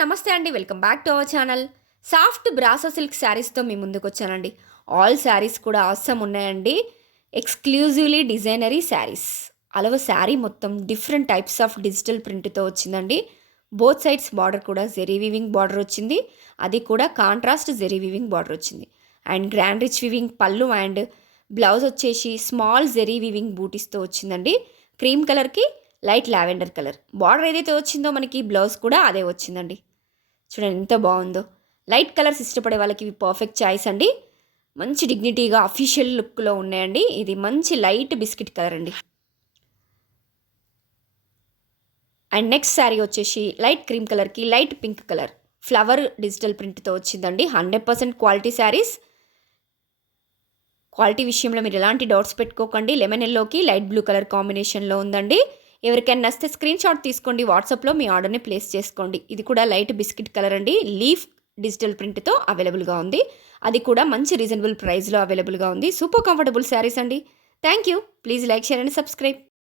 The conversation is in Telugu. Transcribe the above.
నమస్తే అండి. Welcome back to our channel. Soft brasso silk శారీస్‌తో మీ ముందుకొచ్చానండి. ఆల్ శారీస్ కూడా ఆసమ్ ఉన్నాయండి. Exclusively designery saris. అలవ శారీ మొత్తం డిఫరెంట్ టైప్స్ ఆఫ్ డిజిటల్ ప్రింట్‌తో వచ్చిందండి. బోత్ సైడ్స్ బార్డర్ కూడా జెరీ వీవింగ్ బార్డర్ వచ్చింది. అది కూడా కాంట్రాస్ట్ జెరీ వీవింగ్ బార్డర్ వచ్చింది. అండ్ గ్రాండ్ రిచ్ వీవింగ్ పళ్ళు అండ్ బ్లౌజ్ వచ్చేసి స్మాల్ జెరీ వీవింగ్ బూటీస్‌తో వచ్చిందండి. క్రీమ్ కలర్‌కి లైట్ లావెండర్ కలర్ బార్డర్ ఏదైతే వచ్చిందో మనకి బ్లౌజ్ కూడా అదే వచ్చిందండి. చూడండి ఎంత బాగుందో. లైట్ కలర్స్ ఇష్టపడే వాళ్ళకి ఇవి పర్ఫెక్ట్ చాయిస్ అండి. మంచి డిగ్నిటీగా అఫీషియల్ లుక్లో ఉన్నాయండి. ఇది మంచి లైట్ బిస్కెట్ కలర్ అండి. అండ్ నెక్స్ట్ శారీ వచ్చేసి లైట్ క్రీమ్ కలర్కి light pink colour flower digital ప్రింట్తో వచ్చిందండి. 100% క్వాలిటీ శారీస్. క్వాలిటీ విషయంలో మీరు ఎలాంటి డౌట్స్ పెట్టుకోకండి. లెమన్ ఎల్లోకి లైట్ బ్లూ కలర్ కాంబినేషన్లో ఉందండి. ఎవరికైనా నచ్చితే స్క్రీన్ షాట్ తీసుకోండి. వాట్సాప్లో మీ ఆర్డర్ని ప్లేస్ చేసుకోండి. ఇది కూడా లైట్ బిస్కెట్ కలర్ అండి. లీఫ్ డిజిటల్ ప్రింట్తో అవైలబుల్గా ఉంది. అది కూడా మంచి రీజనబుల్ ప్రైస్లో అవైలబుల్గా ఉంది. సూపర్ కంఫర్టబుల్ శారీస్ అండి. Thank you. Please like, share and subscribe.